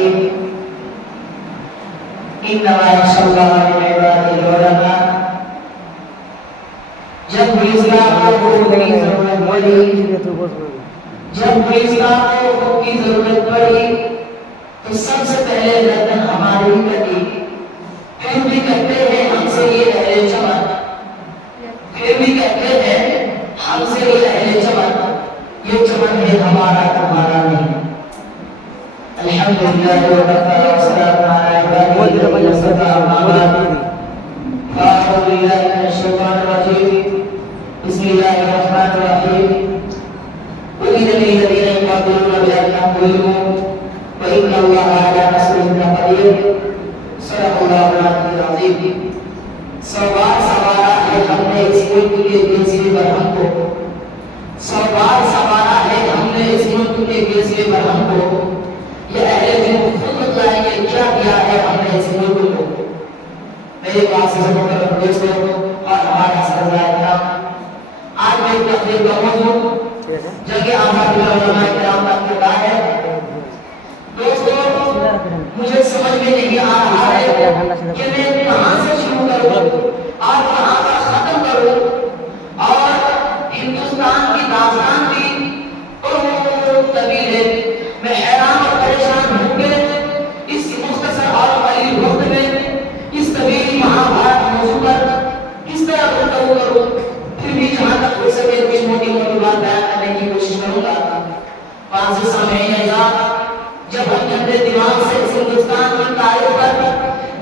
الرحيم إنما يخشى الله من عباده العلماء جب بھی اسلام کو حکم کی ضرورت پڑی تو سب سے پہلے گردن ہماری کٹی پھر بھی کہتے ہیں ہم سے یہ اہل چمن یہ چمن ہے ہمارا تمہارا نہیں الحمدللہ وکفى والسلام علی عباده الذین اصطفى اما بعد فاعوذ باللہ من الشیطان الرجیم بسم اللہ الرحمن الرحیم وَإِذَا الَّذِينَ يُقَاتِلُونَ بِأَنَّهُمْ ظُلِمُوا وَإِنَّ اللَّهَ عَلَى نَصْرِهِمْ لَقَدِيرٌ صدق اللہ العلی العظیم سوال سوارا ہے ہم نے اس ملک کے فیصلے پر ہم کو سوال سوارا ہے ہم نے اس ملک کے فیصلے پر ہم کو یہ اہل دین خود بتلائیں گے کیا کیا ہے ہم نے اس ملک کو میرے پاس سے محترم دوستوں اور ہمارے سرزائے کرام آج میں تقریر کا موضوع جگہ آمد علماء کرام کا کردار ہے دوستوں مجھے سمجھ میں نہیں آ رہا ہے کہ میں کہاں سے شروع کروں اور کہاں پر ختم کروں اور ہندوستان کی داستان بھی طویل ہے میں حیران اور پریشان ہوں کہ اس مختصر اور قلیل وقت میں اس طویل مہابھارت موضوع پر کس طرح گفتگو کروں پھر بھی جہاں تک ہو سکے کچھ موٹی موٹی بات بیان کرنے کی کوشش کروں گا معزز سامعین اعزاز جب ہم اپنے دماغ سے اس ہندوستان کی تاریخ پر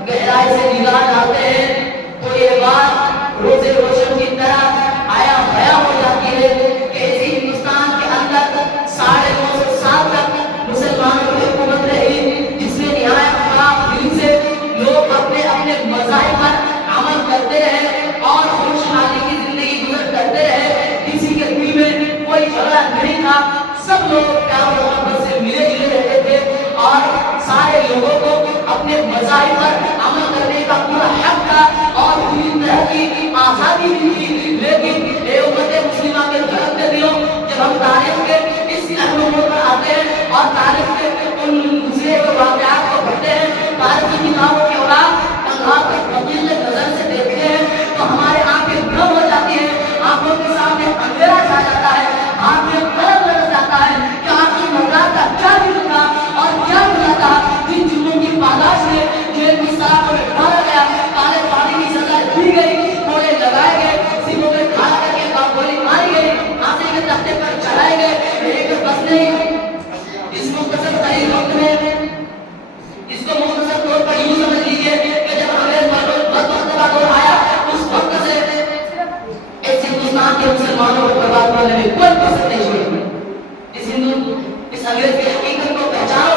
گہرائی سے نگاہ ڈالتے ہیں تو یہ بات روز روشن کی طرح آیا بھیا ہو جاتی ہے کہ اسی ہندوستان کے اندر 950 سال تک مسلمانوں کی حکومت رہی جس میں نہایت خراب دل سے لوگ اپنے اپنے مذاہب پر عمل کرتے رہے اور خوشحالی کی زندگی گزر کرتے رہے کسی کے دل میں کوئی جھگڑا نہیں تھا سب لوگ پیار و محبت سے ملے جلے رہتے تھے اور سارے لوگوں کو اپنے مذاہب پر عمل کرنے کا پورا حق تھا اور پوری طرح کی آزادی بھی تھی لیکن اے امت مسلمہ کے دھڑکتے دلوں جب ہم تاریخ کے اس اہم پر آتے ہیں اور تاریخ کے ان گزرے ہوئے واقعات کو پڑھتے ہیں تاریخ کی کتابوں کے اوراق اللہ کے فضیل نظر سے دیکھتے ہیں تو ہمارے آنکھیں گم ہو جاتی ہیں آنکھوں کے سامنے اندھیرا چھا جاتا ہے آنکھیں قلم لگ جاتا ہے کہ آخر مرداد کا کیا دل تھا اور کیا ملا تھا جن جنوں کی پاداش میں جیل کی سلاخوں میں ڈالا گیا کالے پانی کی سزا دی گئی کوڑے لگائے گئے سیموں میں کھالا کر کے گولی ماری گئی آنسے کے تختے پر چڑھائے گئے ایک بس نہیں اس مختصر قلیل وقت میں اس کو مختصر طور پر یوں سمجھ لیجئے کہ جب انگریز وقت کا دور آیا اس وقت سے اس ہندوستان کے مسلمانوں کو برباد کرنے میں کوئی کسر نہیں چھوڑی اس انگریز کی حقیقت کو پہچانو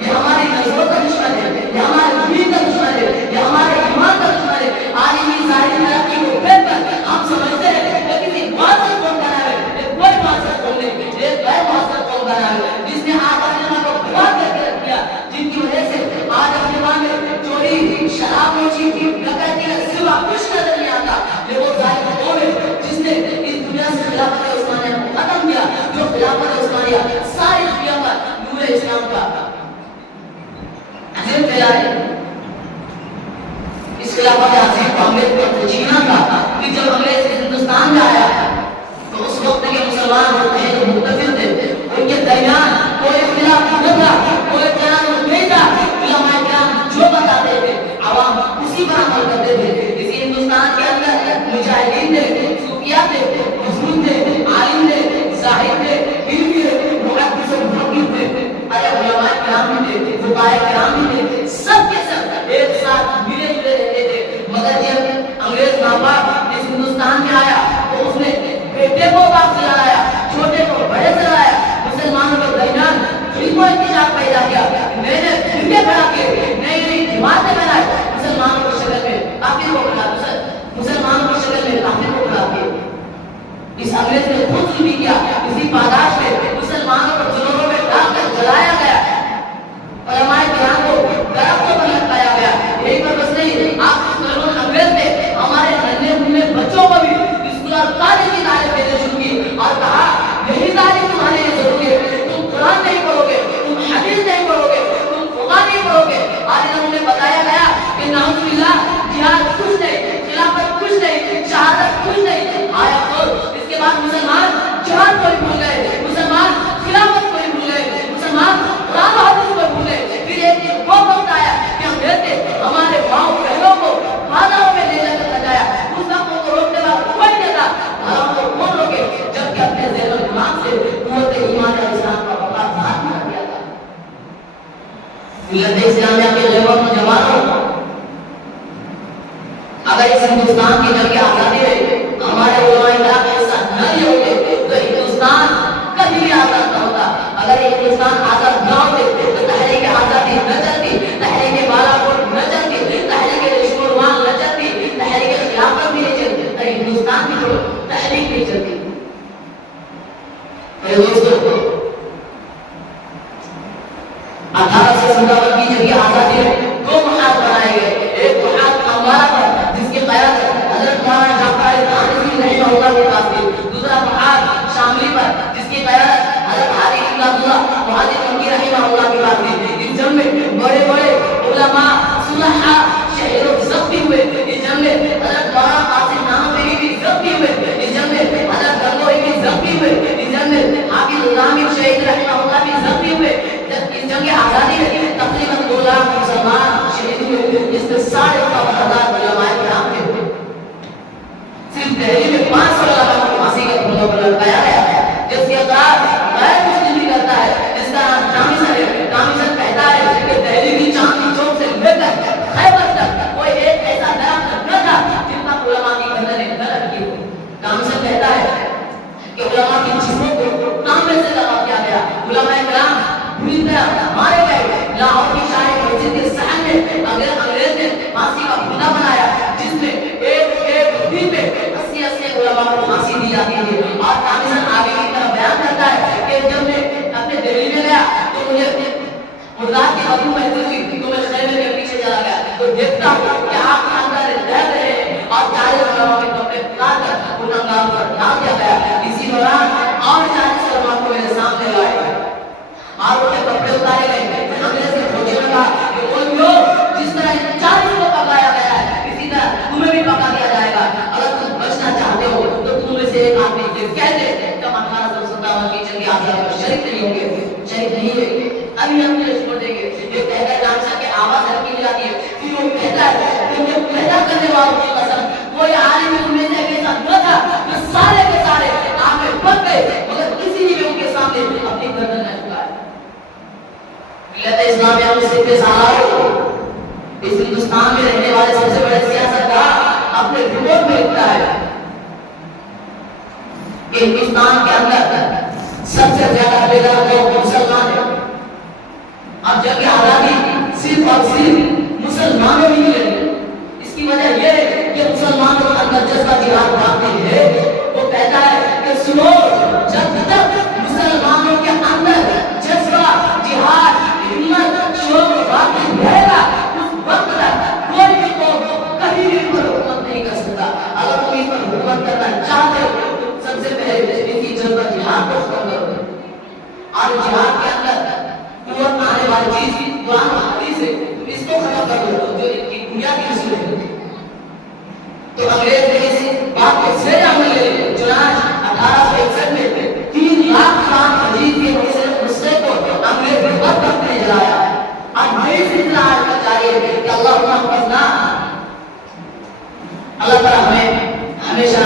یہ ہماری نظروں کا دشمن ہے یہ ہمارے دین کا دشمن ہے یہ ہمارے ایمان کا دشمن ہے عالمی ظاہری ترقی کو بہتر ہم سمجھتے ہیں کہ کسی معذر قوم کا نام ہے کوئی معذر قوم نہیں ایک غیر معذر قوم کا نام ہے جس نے آج اپنے ماں کو برباد کر کے رکھ دیا جن کی وجہ سے آج اپنے ماں میں چوری شراب نوشی ڈکیتی کا سوا کچھ نظر نہیں آتا یہ وہ ظاہر قوم ہے جس نے اس دنیا سے خلافت عثمانیہ کو ختم کیا جو خلافت عثمانیہ ساری دنیا پر نور اسلام کا عظیم پھیلائے اس خلافت عظیم کو انگریز کو جینا تھا کہ جب انگریز ہندوستان میں آیا تو اس وقت کے مسلمان ہوتے ہیں جو متفق تھے ان کے درمیان کوئی اختلاف نہ تھا کوئی تنازع نہیں تھا علماء کرام جو بتاتے تھے عوام اسی پر عمل کرتے تھے اسی ہندوستان کے اندر مجاہدین تھے صوفیاء تھے بزرگ تھے عالم تھے زاہد تھے پیر تھے محدث و مفکر تھے ارے علماء کرام بھی تھے فقہاء کرام بھی تھے سب کے سب ایک ساتھ ملے جلے رہتے تھے مگر جب انگریز ناپاک اس ہندوستان میں آیا تو اس نے بیٹے کو باپ سے لڑایا چھوٹے کو بڑے سے لڑایا مسلمانوں کے درمیان فلموں انتشار پیدا کیا میں نے فلمیں بنا کے نئی نئی جماعتیں بنائی مسلمانوں کی شکل میں کافر کو بنا مسلمانوں کی شکل میں کافر کو بنا کے اس انگریز نے خود ظلم کیا اسی پاداش میں مسلمانوں کو جنوروں میں ڈال کر جلایا گیا علماء کرام کو درختوں پر لٹکایا گیا یہی پر بس نہیں آپ انگریز نے ہمارے ننھے منھے بچوں کو بھی اسکول اور کالج کی تعلیم دینے شروع کی اور کہا یہی تعلیم تمہارے لیے ضروری ہے تم قرآن نہیں پڑھو گے تم حدیث نہیں پڑھو گے تم ملت اسلامیہ کے غیروں نوجوانوں، اگر اس ہندوستان کی جنگ آزادی میں ہمارے علماء کرام کے ساتھ نہ لیے ہوتے تو ہندوستان کبھی بھی آزاد نہ ہوتا۔ اگر یہ ہندوستان آزاد نہ ہوتے تو تحریک آزادی نہ چلتی، تحریک بالا کوٹ نہ چلتی، تحریک رشمورمان نہ چلتی، تحریک خلافت بھی نہیں چلتی، ہندوستان کی جو تحریک نہیں چلتی۔ میرے دوستو، 1857 کی جنگ آزادی میں دو محاذ بنائے گئے، ایک محاذ ہمارا پر جس کی قیادت حضرت مولانا جعفر علی تھانوی رحمہ اللہ کے پاس تھی، دوسرا محاذ شاملی پر جس کی قیادت حضرت حاجی امداد اللہ مہاجر مکی رحمہ اللہ کے پاس تھی۔ اس جنگ میں بڑے بڑے علماء صلحاء شہیدوں زخمی ہوئے، اس جنگ میں حضرت مولانا قاسم نانوتوی بھی زخمی ہوئے، اس جنگ میں حضرت گنگوئی بھی زخمی ہوئے، اس جنگ میں حافظ الامین شہید رحمہ اللہ بھی زخمی ہوئے۔ اس جنگ آزادی میں تقریباً 2 لاکھ مسلمان شہید ہوئے، جس میں 50,000 علماء کرام تھے۔ صرف دہلی میں 500 علماء کو پھانسی کا پھندہ لٹکایا گیا، جس کے اقرار غیر مسلم بھی کرتا ہے، جس کا نام کامشن ہے۔ کامشن کہتا ہے کہ دہلی کی چاندنی چوک سے لے کر خیبر تک کوئی ایک ایسا درخت نہ تھا جن پر علماء کی گردنیں نہ لٹکی ہو۔ کامشن کہتا ہے کہ علماء کی جسموں کو تانبے سے لگا دیا گیا، علماء کرام پوری طرح مارے گئے۔ لاہور کی شاہی مسجد کے صحن میں انگریز نے پھانسی کا پھندا بنایا، جس میں ایک دن میں 80 علماء کو پھانسی دی جاتی ہے۔ اور کامشن آگے کی طرف بیان کرتا ہے کہ جب میں اپنے دہلی میں گیا تو مجھے مردار کی بدبو محسوس ہوئی، تو میں خیمے کے پیچھے چلا گیا تو دیکھتا ہوں کہ آپ اندر رہ رہے ہیں اور 40 علماء کے کپڑے اتار کر ان انگاروں پر ڈال دیا گیا۔ اسی دوران اور 40 علماء کو میرے سامنے لائے اور ان کے کپڑے اتارے گئے۔ انگریز نے فوجی میں کہا کہ بولو جس طرح 40 کو پکایا گیا ہے اسی طرح تمہیں بھی پکا دیا جائے گا، اگر تم بچنا چاہتے ہو تو تم میں سے ایک آدمی یہ کہہ دے کہ ہم 1857 کی جنگ آزادی میں شریک نہیں ہوں گے، شریک نہیں ہوئے گے، ابھی ہم تجھے چھوڑ دیں گے۔ یہ کہہ کر کامشن کی آواز ہلکی ہو جاتی ہے، پھر وہ کہتا ہے کہ مجھے پیدا کرنے والوں کی قسم کوئی عالم تم میں سے ایسا نہ تھا جو سارے کے سارے آگ میں پک گئے مگر کسی نے بھی ان کے سامنے اپنی گردن نہ جھکائی۔ ملت اسلامیہ میں صرف سالاروں اس ہندوستان میں رہنے والے سب سے بڑے سیاستدان اپنے رپورٹ میں لکھتا ہے کہ ہندوستان کے اندر سب سے زیادہ بیدار لوگ مسلمان ہیں۔ اب جب یہ آزادی صرف اور صرف مسلمانوں ہی ملے، اس کی وجہ یہ ہے کہ مسلمانوں کے اندر جذبہ جہاد باقی ہے۔ وہ کہتا ہے کہ سنو، جب تک مسلمانوں کے اندر جذبہ جہاد ہمت شوق باقی رہے گا اس وقت تک کوئی بھی قوم کہیں بھی پر حکومت نہیں کر سکتا۔ اگر تم اس پر حکومت کرنا چاہتے ہو تو سب سے پہلے ان کی جذبہ جہاد کو ختم کرو، اور جہاد کے اندر قوت آنے والی چیز قرآن و حدیث ہے، اس کو ختم کر دو جو ان کی بنیادی اصول ہے۔ تو انگریز نے اس بات کو زیر عمل لے لیا، چنانچہ 1861 میں 3 لاکھ خان حجیز کے نسخے کو انگریز نے بد وقت میں جلایا، اور نئی سلسلہ آج تک جاری ہے کہ اللہ حافظنا۔ اللہ تعالیٰ ہمیں ہمیشہ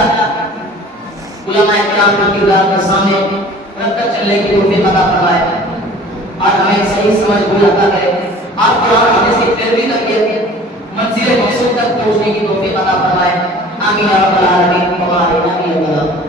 علماء کرام کے کردار کو سامنے رکھ کر چلنے کی توفیق عطا فرمائے اور ہمیں صحیح سمجھ بوجھ عطا کرے اور قرآن حدیث کی پیروی کر کے منزل مقصود تک پہنچنے کی توفیق عطا فرمائے۔ آمین یا رب العالمین۔